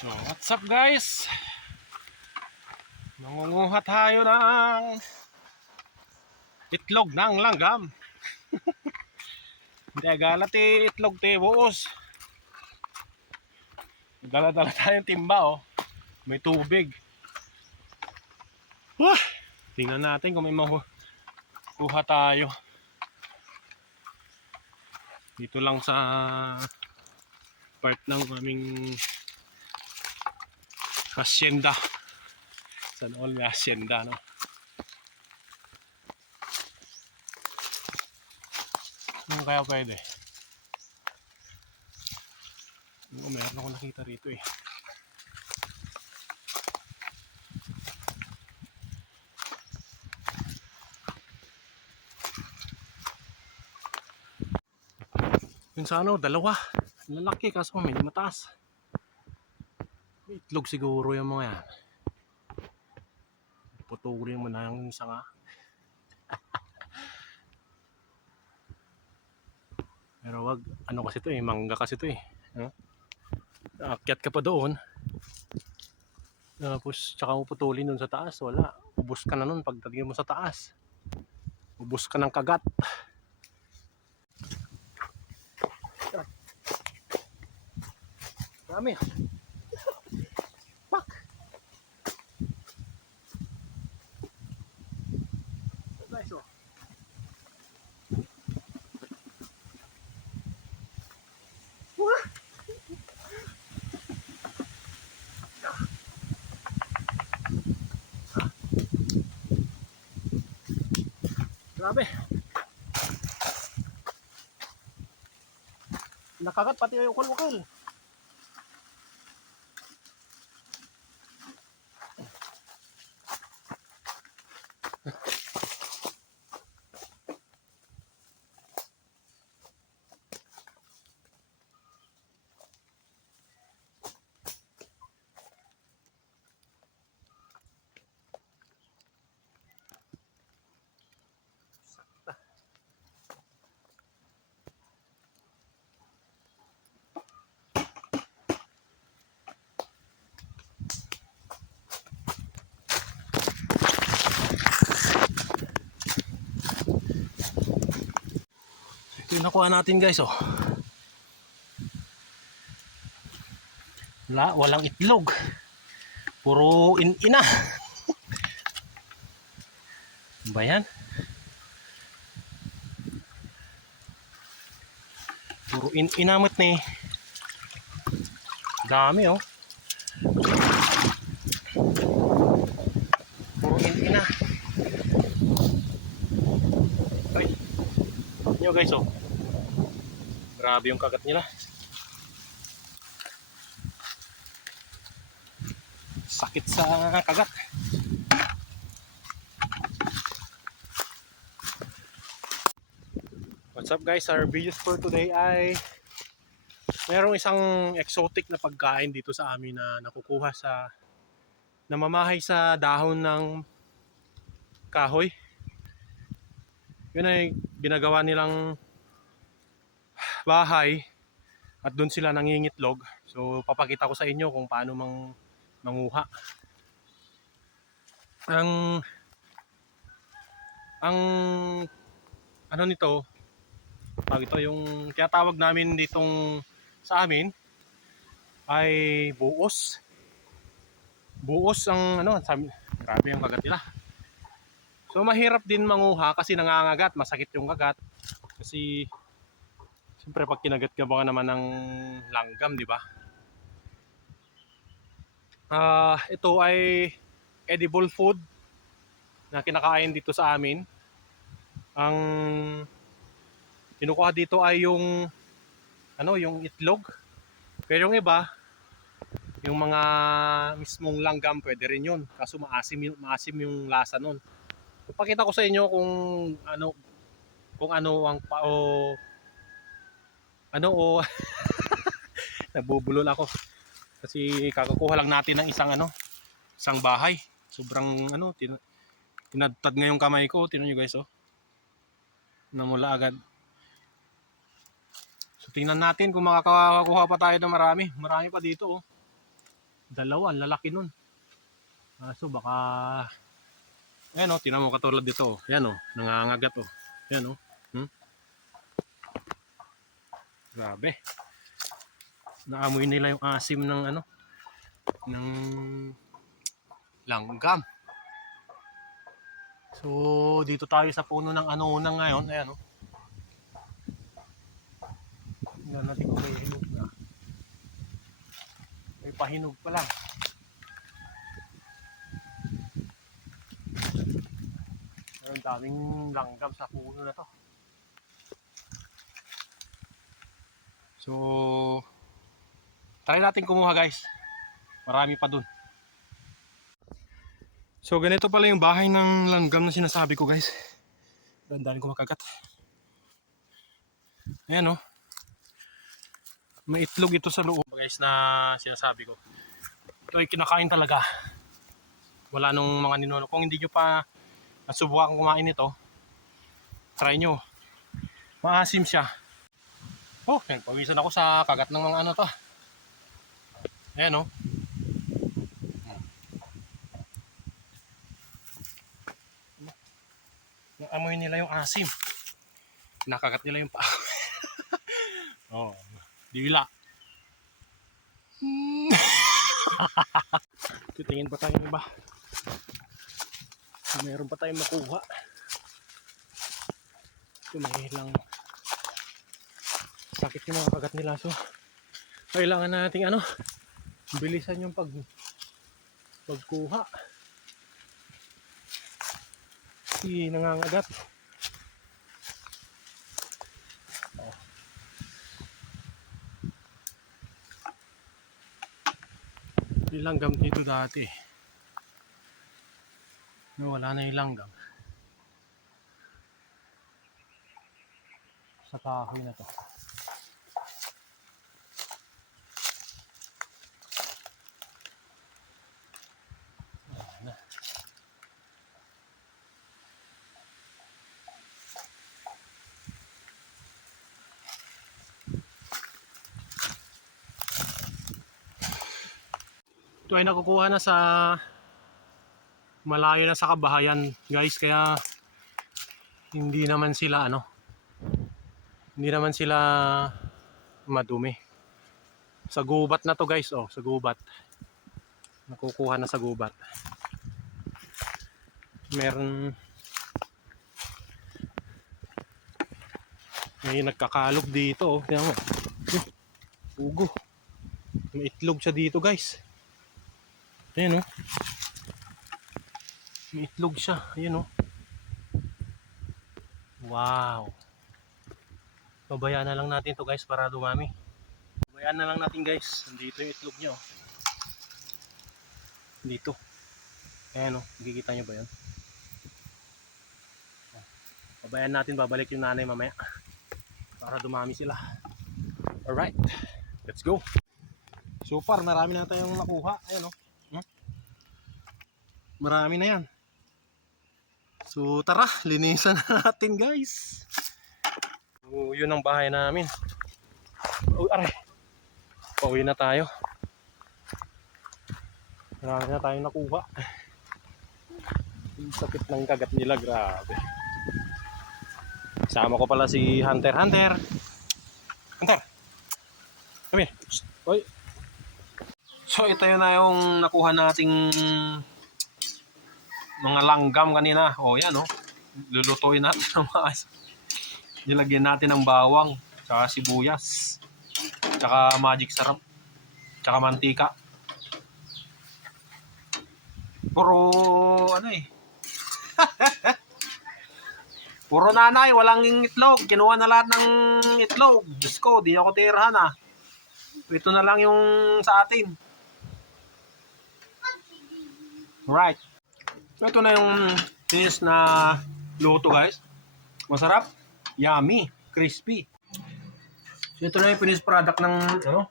So, what's up guys? Mangunguha tayo ng itlog ng langgam. Hindi galat eh, itlog te buos. Dala-dala tayong timba oh. May tubig. Wah! Tingnan natin kung may makuha tayo. Dito lang sa part ng aming hacienda. San all may hacienda, no? Ano kaya pwede? Oo, meron ako nakita rito eh. Yun sa ano, dalawa. Lalaki kaso medyo mataas. Itlog siguro yung mga yan. Putulin mo na yung isa nga. Pero wag, ano kasi to eh, mangga kasi to eh. No? Aakyat ka pa doon. Tapos, tsaka mo putulin doon sa taas. Wala. Ubus ka na nun pagdating mo sa taas. Ubus ka ng kagat. Dami. Pak. Grabe. Nakagat pati yung ukol-ukol. Ito yung nakuha natin guys oh. Wala, walang itlog. Puro in-ina. Ano ba? Puro in-inamot ni. Dami oh. Puro in-ina. Ay. Nyo guys oh. Grabe yung kagat nila. Sakit sa kagat. What's up guys? Our videos for today ay merong isang exotic na pagkain dito sa amin na nakukuha sa namamahay sa dahon ng kahoy. Yun ay ginagawa nilang bahay at doon sila nangingitlog. So papakita ko sa inyo kung paano mang manguha. Ang ang ano nito, tawag ito yung tinatawag namin ditong sa amin ay buos. Buos ang ano, sabi, grabe ang kagat nila. So mahirap din manguha kasi nangangagat, masakit yung kagat. Kasi Siyempre pag kinagat ka baka naman ng langgam, di ba? Ah, ito ay edible food na kinakain dito sa amin. Ang kinukuha dito ay yung ano, yung itlog. Pero yung iba, yung mga mismong langgam pwede rin yun. Kaso maasim, maasim yung lasa nun. Pakita ko sa inyo kung ano kung ano ang pa o ano o nabubulol ako kasi kakakuha lang natin ng isang ano isang bahay sobrang ano tin tinadtad nga yung kamay ko tinan nyo guys oh namula agad so tingnan natin kung makakakuha pa tayo ng marami marami pa dito oh Dalawa, lalaki nun. Kaso baka... Ayan o, tinan mo katulad dito. oh. Ayan o, nangangagat o. Ayan o. Hmm? Grabe. Naamoy nila yung asim ng ano, ng langgam. So, dito tayo sa puno ng ano na ngayon. Ayan o. Tingnan natin kung may hinog na. May pahinog pa lang. Ang daming langgam sa puno na to. So, try natin kumuha guys. Marami pa dun. So, ganito pala yung bahay ng langgam na sinasabi ko guys. Dandaan ko makagat. Ayan o. May itlog ito sa loob guys na sinasabi ko. Ito ay kinakain talaga. Wala nung mga ninuno. Kung hindi nyo pa nasubukan kumain ito, try nyo. Maasim siya. Oh, yan, pawisan ako sa kagat ng mga ano to. Ayan oh. Naamoy nila yung asim. Nakagat nila yung paa. oh, dila. Hmm. Titingin pa tayo ng iba. Meron pa tayong makuha. May lang sakit yung mga kagat nila. So, kailangan nating ano, bilisan yung pag pagkuha. Kasi nangangagat. Oh. Yung langgam dito dati. No, wala na yung langgam. Sa kahoy na to. Ito ay nakukuha na sa malayo na sa kabahayan guys. Kaya hindi naman sila ano hindi naman sila madumi. Sa gubat na to guys. Oh sa gubat. Nakukuha na sa gubat. Meron may nagkakalog dito oh. Tingnan mo ugo. May itlog siya dito guys ayan oh may itlog siya. Ayun oh. Wow. Pabayaan na lang natin to guys para dumami. Pabayaan na lang natin guys. Nandito yung itlog niya oh. Dito. Ayan oh. Nakikita niyo ba yan? Pabayaan natin babalik yung nanay mamaya. Para dumami sila. Alright. Let's go. So far marami na tayong nakuha. Ayan oh. Marami na yan. So tara, linisan na natin guys. So, yun ang bahay namin. Uy, aray. Pauwi na tayo. Marami na tayong nakuha. Ang sakit ng kagat nila, grabe. Sama ko pala si Hunter. Hunter! Hunter! Psst. Uy. So ito yun na yung nakuha nating mga langgam kanina. O yan o. Lulutuin natin ng maayos. Nilagyan natin ng bawang, tsaka sibuyas, tsaka magic sarap, tsaka mantika. Puro ano eh. Puro nanay, walang itlog. Kinuha na lahat ng itlog. Diyos ko, di ako tirahan ah. Ito na lang yung sa atin. Right. Ito na yung finish na luto guys. Masarap. Yummy. Crispy. So, ito na yung finished product ng ano.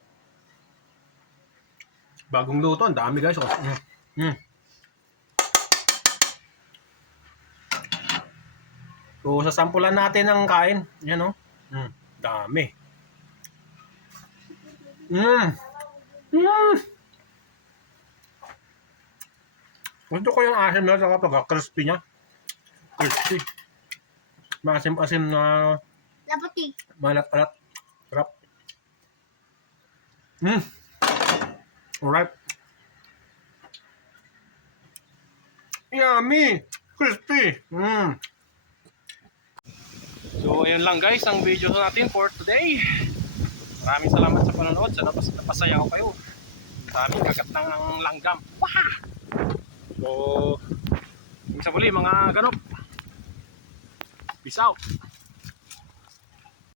Bagong luto. Ang dami guys. Oh. Mm. Mm. So, sasampulan natin ng kain. Yan oh. Mm. Dami. Mm. Mm. Gusto ko yung asim na saka pagka crispy niya. Crispy. Maasim-asim na Laputi. malat-alat. Sarap. Mm. Alright. Yummy! Crispy! Mm. So, ayun lang guys ang video natin for today. Maraming salamat sa panonood. Sana pas napasaya ko kayo. Maraming kagat ng langgam. Wah! So, sa muli mga ganop. Peace out!